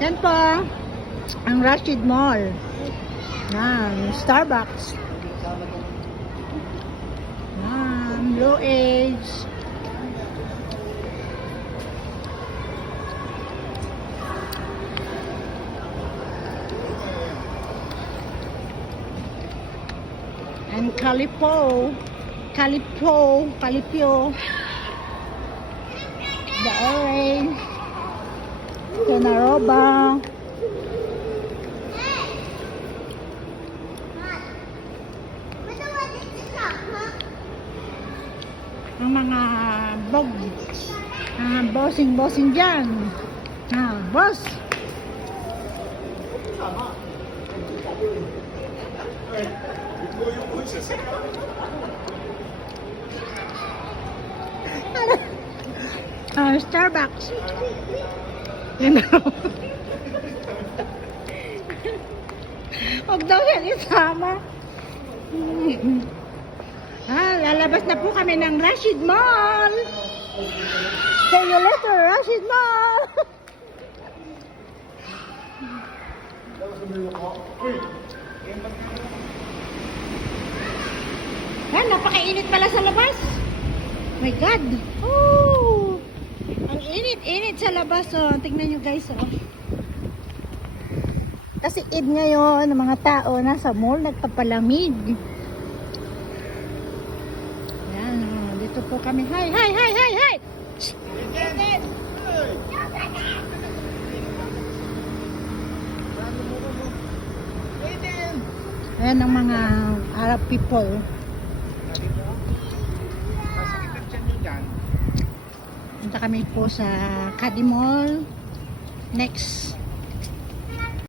Yan po, ang Rashid Mall. Yan, Starbucks. Yan, Blue Age. And Calipio. The Orange. Kenaroba. Ang mga bossing dyan. Boss. Starbucks. You know. Huwag daw yan isama. Lalabas na po kami ng Rashid Mall. See you later, Rashid Mall. Napakainit pala sa labas. My God. Oh, ang init sa labas. Oh. Tingnan nyo guys. Oh. Kasi Eid ngayon, ng mga tao nasa mall nagpapalamig. Yan. Oh. Dito po kami. Hi. Ayan ang mga Arab people. Punta kami po sa Kadi Mall. Next.